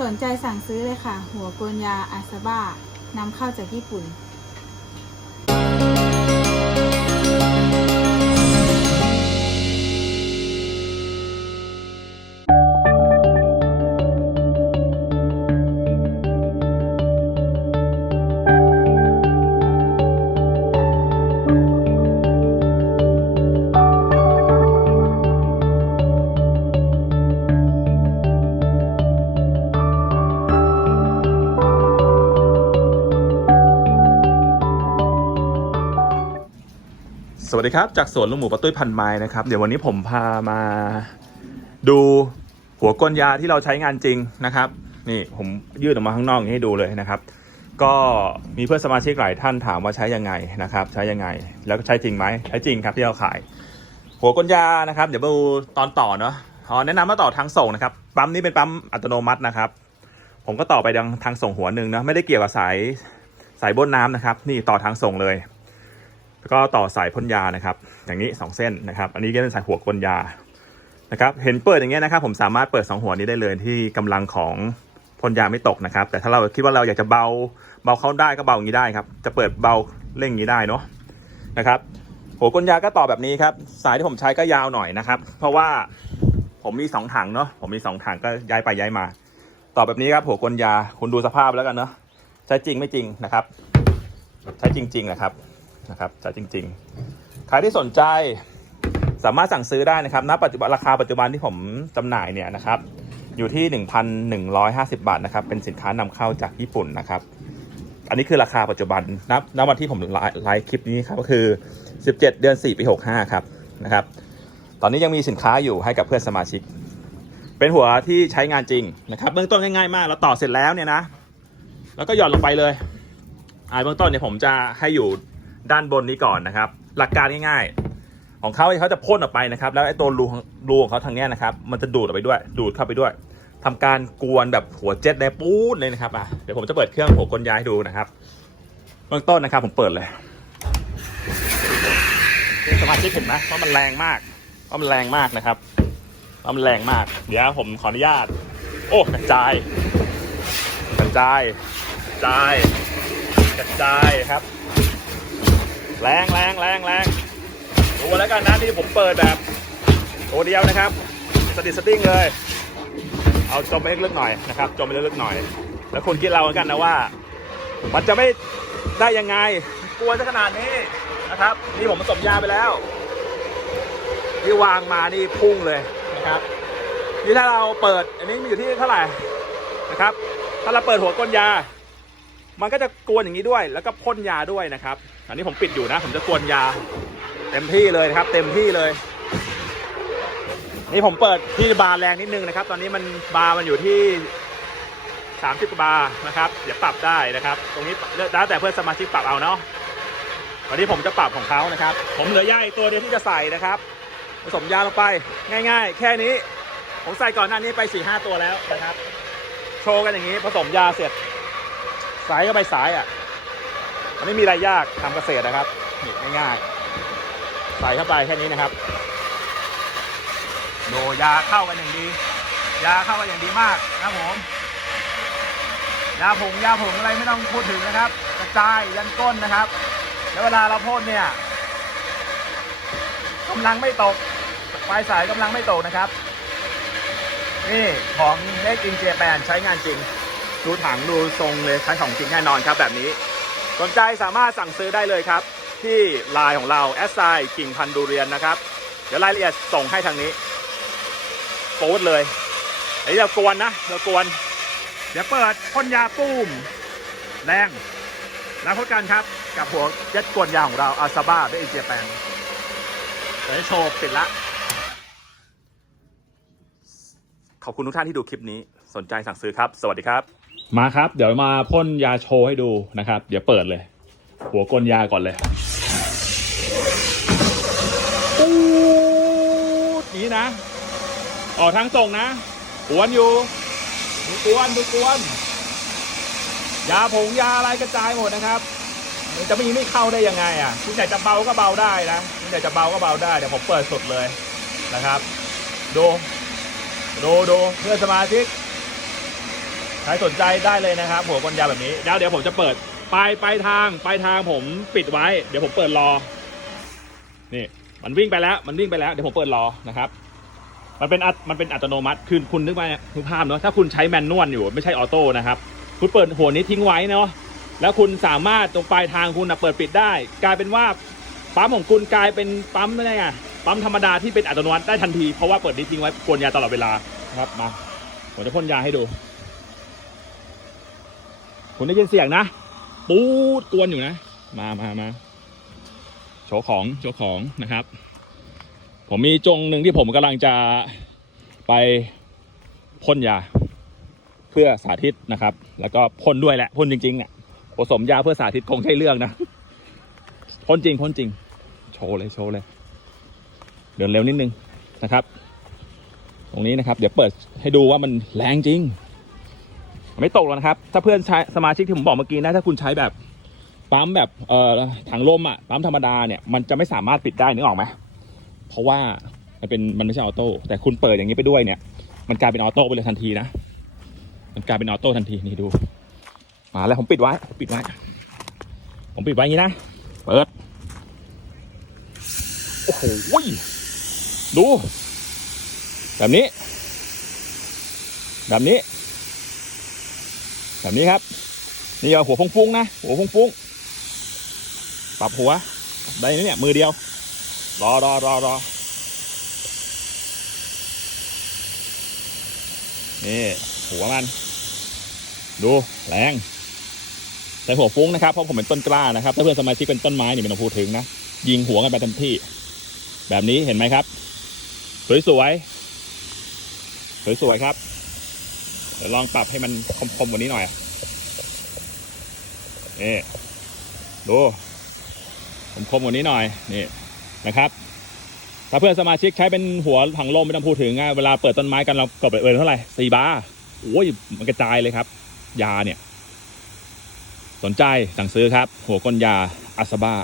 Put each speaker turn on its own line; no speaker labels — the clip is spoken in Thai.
สนใจสั่งซื้อเลยค่ะ หัวโกนยาอาซาบ้านำเข้าจากญี่ปุ่น
วัสดีครับ จากสวนลุงหมูปะตุ้ยพันไม้นะครับเดี๋ยววันนี้ผมพามาดูหัวก้นยาที่เราใช้งานจริงนะครับ นี่ผมยื่นออกมาข้างนอกอย่างนี้ให้ดูเลยนะครับ ก็มีเพื่อนสมาชิกหลายท่านถามว่าใช้ยังไงนะครับ ใช้ยังไง แล้วก็ใช้จริงไหมใช้จริงครับที่เราขาย หัวก้นยานะครับ เดี๋ยวมาดูตอนต่อเนาะอ๋อแนะนำว่าต่อทางส่งนะครับปั๊มนี้เป็นปั๊มอัตโนมัตินะครับ ผมก็ต่อไปทางทางส่งหัวหนึ่งนะไม่ได้เกี่ยวกับสายสายบนน้ำนะครับ นี่ต่อทางส่งเลย แล้วก็ต่อสายพ่นยานะครับ อย่างนี้ 2 เส้นนะครับ อันนี้ก็เป็นสายหัวพ่นยานะครับ เห็นเปิดอย่างเงี้ยนะครับ ผมสามารถเปิด 2 หัวนี้ได้เลยที่กำลังของพ่นยาไม่ตกนะครับ แต่ถ้าเราคิดว่าเราอยากจะเบาเบาเข้าได้ก็เบาอย่างนี้ได้ครับ จะเปิดเบาเร่งอย่างนี้ได้เนาะนะครับหัวก้นยาก็ต่อแบบนี้ครับ สายที่ผมใช้ก็ยาวหน่อยนะครับ เพราะว่าผมมี 2 ถังเนาะผมมี 2 ถังก็ย้ายไปย้ายมา ต่อแบบนี้ครับหัวก้นยาคุณดูสภาพแล้วกันเนาะใช้จริงไม่จริงนะครับ ใช้จริงๆนะครับ นะครับจะจริง ๆ ใครที่สนใจสามารถสั่งซื้อได้นะครับณปัจจุบันราคาปัจจุบันที่ผมจำหน่ายเนี่ยนะครับ อยู่ที่ 1,150 บาทนะครับ เป็นสินค้านำเข้าจากญี่ปุ่นนะครับ อันนี้คือราคาปัจจุบันนับณวันที่ผมไลฟ์ไลฟ์คลิปนี้ครับก็คือ 17 เดือน4ปี65ครับนะครับ ตอนนี้ยังมีสินค้าอยู่ให้กับเพื่อนสมาชิก เป็นหัวที่ใช้งานจริงนะครับ เบื้องต้นง่ายๆมากเราต่อเสร็จแล้วเนี่ยนะ แล้วก็หย่อนลงไปเลยอ่าเบื้องต้นเนี่ยผมจะให้อยู่ ด้านบนนี้ก่อนนะครับ หลักการง่ายๆ ของเขาเขาจะพ่นออกไปนะครับ แล้วไอ้ตัวรูของรูของเขาทางนี้นะครับ มันจะดูดออกไปด้วย ดูดเข้าไปด้วยทำการกวนแบบหัวเจ็ตได้ปู๊ดเลยนะครับอะเดี๋ยวผมจะเปิดเครื่องหัวกลย้ายให้ดูนะครับเบื้องต้นนะครับ ผมเปิดเลยสมาชิกเห็นไหมว่ามันแรงมากว่ามันแรงมากนะครับว่ามันแรงมาก เดี๋ยวผมขออนุญาต โอ้กระจาย กระจายกระจายกระจายครับ แรงแรงแรงแรงดูแล้วกันนะที่ผมเปิดแบบตัวเดียวนะครับสติสติ้งเลย เอาจมไปลึกๆหน่อยนะครับจมไปลึกๆหน่อย แล้วคุณคิดเรากันนะว่า มันจะไม่ได้ยังไงกลัวจะขนาดนี้นะครับ นี่ผมผสมยาไปแล้วนี่วางมานี่พุ่งเลยนะครับนี่ถ้าเราเปิดอันนี้มีอยู่ที่เท่าไหร่นะครับ ถ้าเราเปิดหัวก้นยา มันก็จะกวนอย่างนี้ด้วย แล้วก็พ่นยาด้วยนะครับ อันนี้ผมปิดอยู่นะ ผมจะกวนยา เต็มที่เลยนะครับ เต็มที่เลย นี่ผมเปิดที่บาร์แรงนิดนึงนะครับ ตอนนี้มันบาร์มันอยู่ที่ 30กว่าบาร์นะครับเดี๋ยวปรับได้นะครับ ตรงนี้แล้วแต่เพื่อนสมาชิกปรับเอาเนาะวันนี้ผมจะปรับของเขานะครับ ผมเหลือยาอีกตัวเดียวที่จะใส่นะครับ ผสมยาลงไปง่าย ๆ แค่นี้ ผมใส่ก่อนหน้านี้ไป4ี่ห้าตัวแล้วนะครับ โชว์กันอย่างนี้ผสมยาเสร็จ สายก็ไปสายอะมันไม่มีอะไรยากทำเกษตรนะครับนี่ง่ายๆใส่เข้าไปแค่นี้นะครับโดยาเข้ากันอย่างดี ยาเข้ากันอย่างดีมากนะผมยาผงยาผงอะไรไม่ต้องพูดถึงนะครับ กระจายยันก้นนะครับ แล้วเวลาเราพ่นเนี่ยกำลังไม่ตกปลายสายกำลังไม่ตกนะครับ นี่ของเ a กอินเจแปนใช้งานจริง ดูถังดูทรงเลยใช้ของจริงแน่นอนครับแบบนี้ สนใจสามารถสั่งซื้อได้เลยครับ ที่ไลน์ของเราแอสไซกิ่งพันดูเรียนนะครับเดี๋ยวรายละเอียดส่งให้ทางนี้โป๊ดเลยอันนี้เรากวนนะเรากวนเดี๋ยวเปิดพ่นยาปุ้ม แรงแล้วพบกันครับ กับหัวเจ็ดกวนยาของเราอาซาบ้าด้วยอิเจแปนเดี๋ยวโชว์ปิดละขอบคุณทุกท่านที่ดูคลิปนี้ สนใจสั่งซื้อครับ สวัสดีครับ มาครับ เดี๋ยวมาพ่นยาโชว์ให้ดูนะครับ เดี๋ยวเปิดเลย หัวกลยาก่อนเลยปูดนี้นะ ออกทางส่งนะกวนอยู่ดูกวนดูกวน ยาผงยาอะไรกระจายหมดนะครับมันจะไม่ไม่เข้าได้ยังไงอะคุณอยากจะเบาก็เบาได้นะคุณอยากจะเบาก็เบาได้เดี๋ยวผมเปิดสดเลยนะครับ ดู ดูดูเพื่อนสมาชิก ใครสนใจได้เลยนะครับหัวกลยาแบบนี้แล้วเดี๋ยวผมจะเปิดปลายปลายทางปลายทางผมปิดไว้ เดี๋ยวผมเปิดรอ นี่มันวิ่งไปแล้วมันวิ่งไปแล้วเดี๋ยวผมเปิดรอนะครับ มันเป็นอัตมันเป็นอัตโนมัติคือคุณนึกมานึกภาพเนาะถ้าคุณใช้แมนนวลอยู่ไม่ใช่ออโต้นะครับ คุณเปิดหัวนี้ทิ้งไว้เนาะแล้วคุณสามารถตรงปลายทางคุณนะเปิดปิดได้ กลายเป็นว่าปั๊มของคุณกลายเป็นปั๊มไม่ได้ไงปั๊มธรรมดาที่เป็นอัตโนมัติได้ทันทีเพราะว่าเปิดนี้ทิ้งไว้กวนยาตลอดเวลานะครับมาผมจะพ่นยาให้ดู คุณได้ยินเสียงนะ ปูดกวนอยู่นะ มามามาโชว์ของโชว์ของนะครับ ผมมีจงหนึ่งที่ผมกำลังจะไปพ่นยา เพื่อสาธิตนะครับ แล้วก็พ่นด้วยแหละพ่นจริงๆอะผสมยาเพื่อสาธิตคงใช่เรื่องนะพ่นจริงพ่นจริง โชว์เลยโชว์เลย เดินเร็วนิดนึงนะครับ ตรงนี้นะครับ เดี๋ยวเปิดให้ดูว่ามันแรงจริง ไม่ตกหรอกนะครับ ถ้าเพื่อนใช้สมาชิกที่ผมบอกเมื่อกี้นะถ้าคุณใช้แบบปั๊มแบบเอ่อถังลมอะปั๊มธรรมดาเนี่ยมันจะไม่สามารถปิดได้นึกออกไหมเพราะว่ามันเป็นมันไม่ใช่ออโต้แต่คุณเปิดอย่างนี้ไปด้วยเนี่ย มันกลายเป็นออโต้ไปเลยทันทีนะมันกลายเป็นออโต้ทันทีนี่ดู มาแล้วผมปิดไว้ปิดไว้ ผมปิดไว้อย่างนี้นะเปิดโอ้โหดู แบบนี้ แบบนี้ แบบนี้ครับ นี่เอาหัวฟุ้งๆนะ หัวฟุ้งๆปรับหัว ได้นะเนี่ยมือเดียว รอรอรอรอนี่หัวมัน ดูแรงใส่หัวฟุ้งนะครับ เพราะผมเป็นต้นกล้านะครับ ถ้าเพื่อนสมาชิกเป็นต้นไม้นี่ไม่ต้องพูดถึงนะ ยิงหัวกันไปเต็มที่ แบบนี้เห็นไหมครับ สวยสวยสวยสวยๆครับ ดี๋ยวลองปรับให้มันคมๆกว่านี้หน่อยนี่ดูคมๆกว่านี้หน่อยนี่นะครับ ถ้าเพื่อนสมาชิกใช้เป็นหัวถังลมไม่ต้องพูดถึงอะเวลาเปิดต้นไม้กันเราเปิดไปเออเท่าไหร่สี่บาร์โอ้ยมันกระจายเลยครับ ยาเนี่ย สนใจสั่งซื้อครับ หัวก้นยาอาซาบ้า